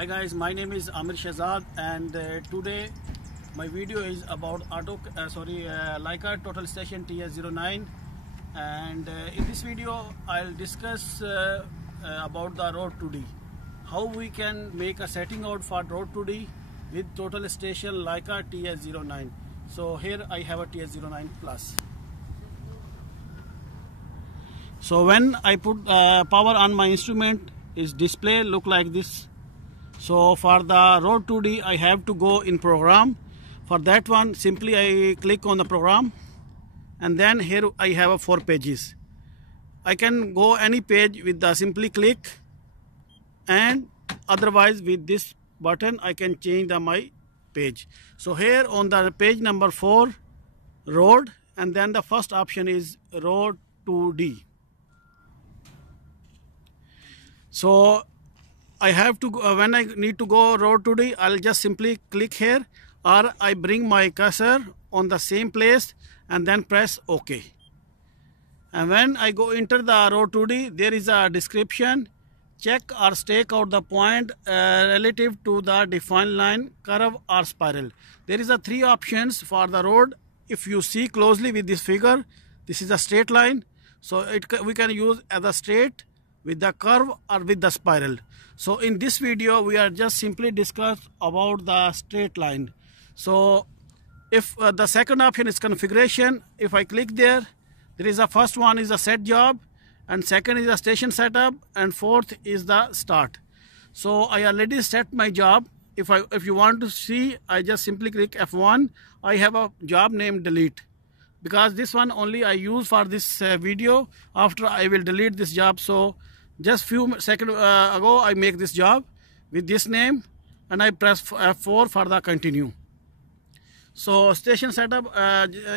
Hi guys, my name is Amir Shahzad and today my video is about Leica Total Station TS09 and in this video I'll discuss about the Road 2D. How we can make a setting out for Road 2D with Total Station Leica TS09. So here I have a TS09 Plus. So when I put power on my instrument, its display look like this. So for the Road 2D I have to go in program. For that one simply I click on the program and then here I have 4 pages. I can go any page with the simply click, and otherwise with this button I can change my page. So here on the page number 4, Road, and then the first option is Road 2D. So I have to when I need to go Road 2D, I'll just simply click here, or I bring my cursor on the same place and then press OK. And when I go enter the Road 2D, there is a description: check or stake out the point relative to the defined line, curve or spiral. There is a 3 options for the road. If you see closely with this figure, this is a straight line, so we can use as a straight, with the curve or with the spiral. So in this video we are just simply discuss about the straight line. So if the second option is configuration, if I click there, there is a first one is a set job, and second is a station setup, and fourth is the start. So I already set my job. If you want to see, I just simply click F1. I have a job named delete, because this one only I use for this video. After I will delete this job. So just few seconds ago I make this job with this name and I press F4 for the continue. So station setup,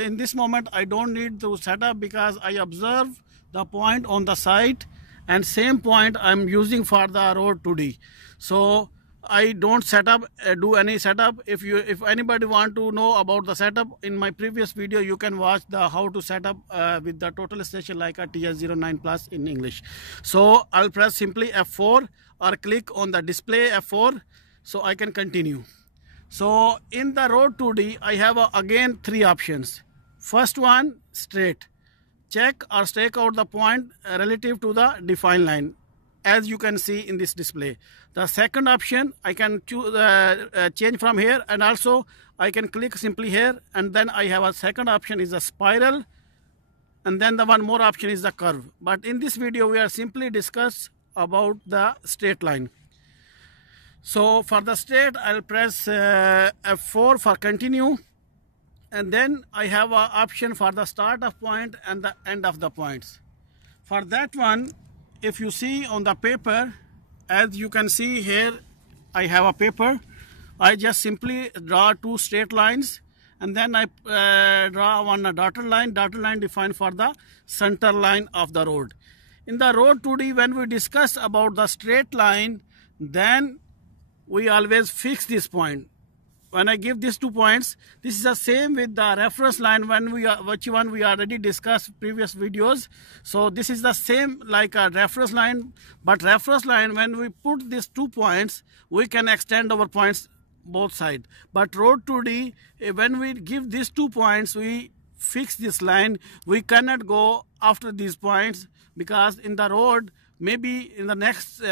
in this moment I don't need to set up because I observe the point on the site, and same point I'm using for the Road 2D. So I don't set up, do any setup. If anybody want to know about the setup, in my previous video you can watch the how to set up with the Total Station Leica TS09 Plus in English. So I'll press simply F4 or click on the display F4 so I can continue. So in the Road 2D I have again 3 options. First one, straight, check or stake out the point relative to the defined line, as you can see in this display. The second option I can choose change from here, and also I can click simply here, and then I have a second option is a spiral, and then the one more option is the curve. But in this video we are simply discuss about the straight line. So for the straight I'll press F4 for continue, and then I have an option for the start of point and the end of the points. For that one, if you see on the paper, as you can see here, I have a paper. I just simply draw 2 straight lines, and then I draw one dotted line defined for the center line of the road. In the Road 2D, when we discuss about the straight line, then we always fix this point. When I give these 2 points, this is the same with the reference line which one we already discussed previous videos. So this is the same like a reference line, but reference line, when we put these 2 points, we can extend our points both sides. But Road 2D, when we give these 2 points, we fix this line. We cannot go after these points, because in the road, maybe in the next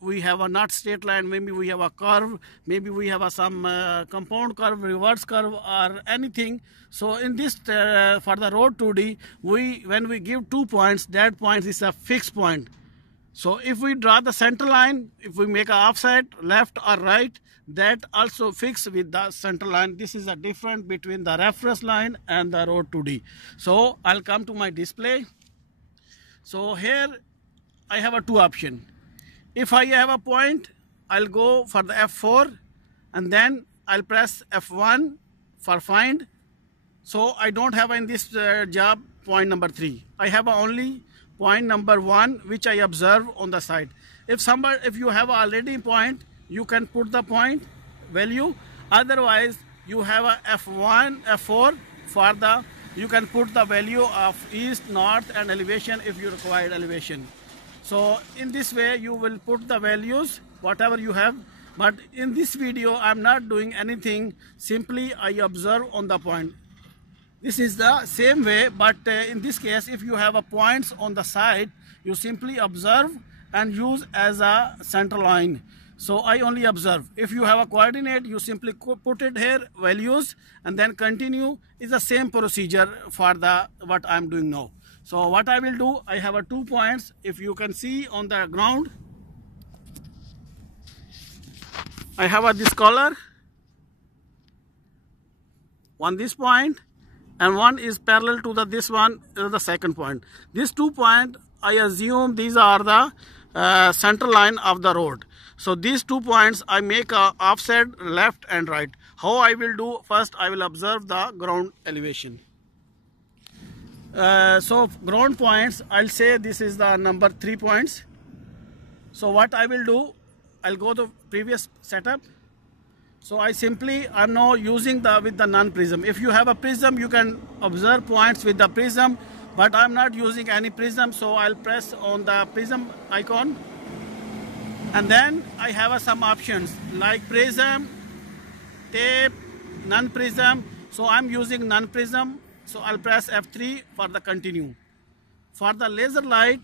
we have a not straight line, maybe we have a curve, maybe we have some compound curve, reverse curve, or anything. So in this for the Road 2D, when we give 2 points, that point is a fixed point. So if we draw the center line, if we make a offset left or right, that also fixed with the center line. This is a difference between the reference line and the Road 2D. So I'll come to my display. So here I have a 2 option. If I have a point, I'll go for the F4, and then I'll press F1 for find. So I don't have in this job point number 3. I have only point number 1, which I observe on the side. If you have already point, you can put the point value. Otherwise, you have a F1, F4 for the, you can put the value of east, north, and elevation if you require elevation. So in this way you will put the values whatever you have. But in this video, I'm not doing anything. Simply I observe on the point. This is the same way, but in this case, if you have a points on the side, you simply observe and use as a center line. So I only observe. If you have a coordinate, you simply put it here, values, and then continue. Is the same procedure for the what I'm doing now. So what I will do, I have a 2 points. If you can see on the ground, I have this color, one this point, and one is parallel to this one, the second point. These 2 points, I assume these are the center line of the road. So these 2 points, I make a offset left and right. How I will do? First, I will observe the ground elevation. So ground points, I'll say this is the number 3 points. So what I will do, I'll go to previous setup. So I'm now using with the non-prism. If you have a prism, you can observe points with the prism, but I'm not using any prism, so I'll press on the prism icon. And then I have some options like prism, tape, non-prism. So I'm using non-prism, so I'll press F3 for the continue. For the laser light,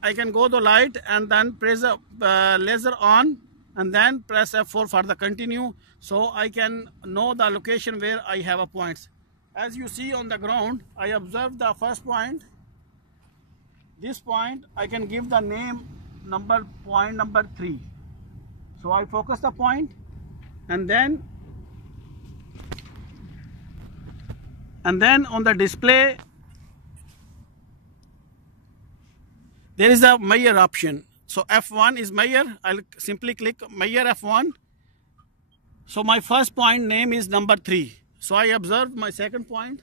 I can go to light and then press laser on and then press F4 for the continue, so I can know the location where I have a points. As you see on the ground, I observe the first point. This point I can give the name point number 3. So I focus the point, and then on the display there is a measure option. So F1 is measure. I'll simply click measure F1. So my first point name is number 3. So I observed my second point.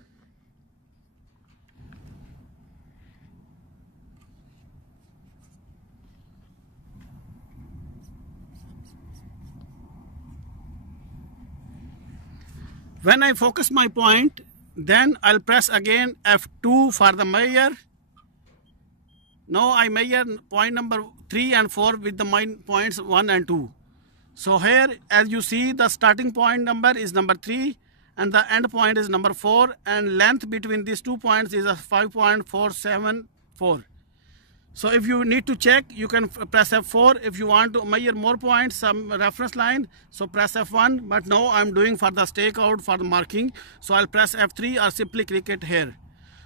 When I focus my point, then I'll press again F2 for the measure. Now I measure point number 3 and 4 with the points 1 and 2. So here, as you see, the starting point number is number 3 and the end point is number 4, and length between these 2 points is a 5.474. So if you need to check, you can press F4. If you want to measure more points, some reference line, so press F1. But now I'm doing for the stakeout for the marking, so I'll press F3 or simply click it here.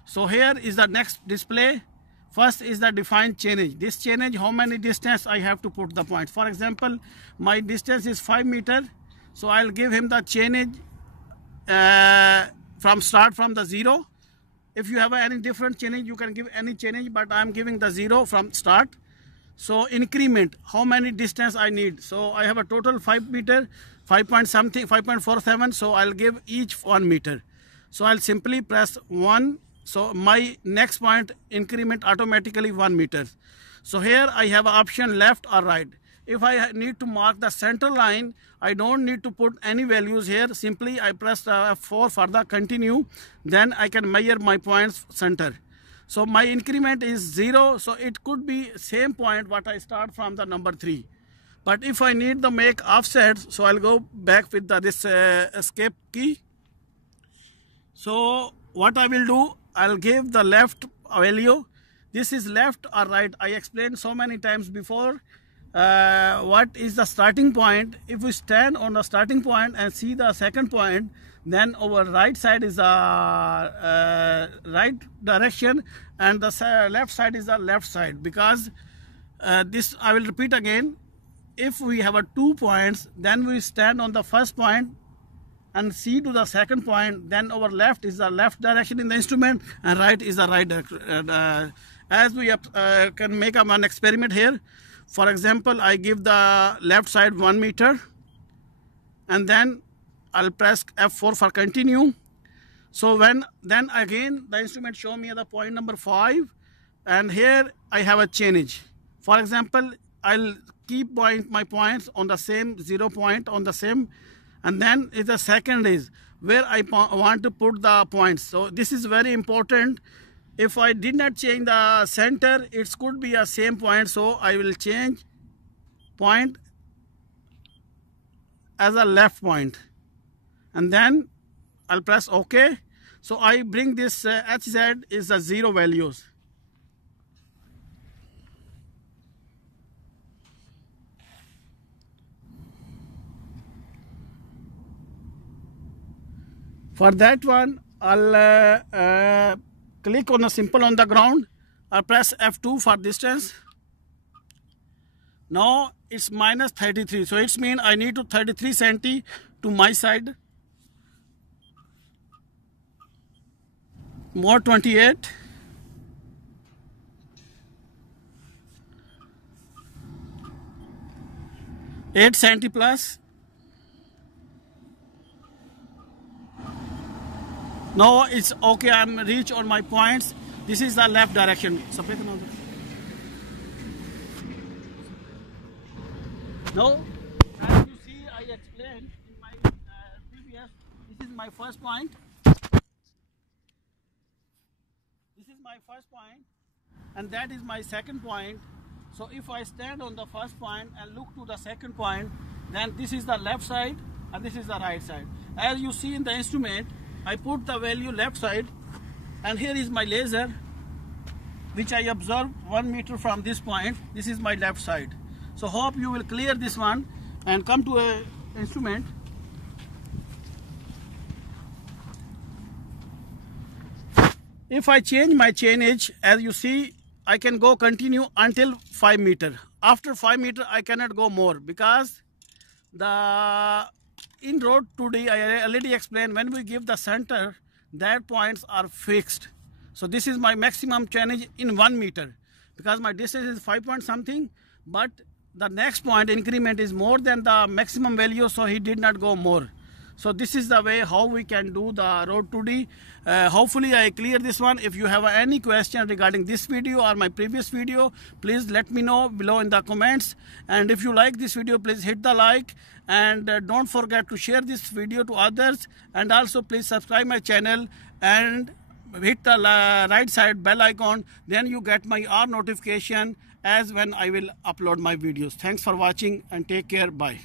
So here is the next display. First is the define chainage. This chainage, how many distance I have to put the point. For example, my distance is 5 meters. So I'll give him the chainage from the 0. If you have any different chainage, you can give any chainage, but I'm giving the 0 from start. So increment, how many distance I need. So I have a total 5 meter, 5.47. So I'll give each 1 meter. So I'll simply press 1. So my next point increment automatically 1 meter. So here I have an option left or right. If I need to mark the center line, I don't need to put any values here. Simply I press F4 for the continue. Then I can measure my points center. So my increment is 0. So it could be same point what I start from the number 3. But if I need to make offset, so I'll go back with this escape key. So what I will do, I'll give the left value. This is left or right. I explained so many times before. What is the starting point? If we stand on the starting point and see the second point, then our right side is the right direction and the left side is the left side, because this I will repeat again. If we have 2 points, then we stand on the first point and see to the second point, then our left is the left direction in the instrument and right is the right direction. As we can make an experiment here. For example, I give the left side 1 meter and then I'll press F4 for continue. So then again the instrument show me the point number 5, and here I have a change. For example, I'll keep my points on the same 0 point on the same, and then the second is where I want to put the points. So this is very important. If I did not change the center, it could be a same point. So I will change point as a left point, and then I'll press OK. So I bring this HZ is the 0 values. For that one, I'll click on a simple on the ground. I'll press F2 for distance. Now it's minus 33. So it's mean I need to 33 centi to my side. More 28. Eight centi plus. Now it's okay, I'm reach on my points. This is the left direction. Now, as you see, I explained in my previous, this is my first point. This is my first point, and that is my second point. So if I stand on the first point and look to the second point, then this is the left side and this is the right side. As you see in the instrument, I put the value left side, and here is my laser which I observe 1 meter from this point. This is my left side. So hope you will clear this one and come to a instrument. If I change my chainage, as you see, I can go continue until 5 meter. After 5 meter I cannot go more, because the in road 2D I already explained, when we give the center, that points are fixed. So this is my maximum chainage in 1 meter, because my distance is 5 point something, but the next point increment is more than the maximum value, so he did not go more. So this is the way how we can do the road 2D. Hopefully I clear this one. If you have any question regarding this video or my previous video, please let me know below in the comments. And if you like this video, please hit the like, and don't forget to share this video to others, and also please subscribe my channel and hit the right side bell icon. Then you get my all notification as when I will upload my videos. Thanks for watching and take care. Bye.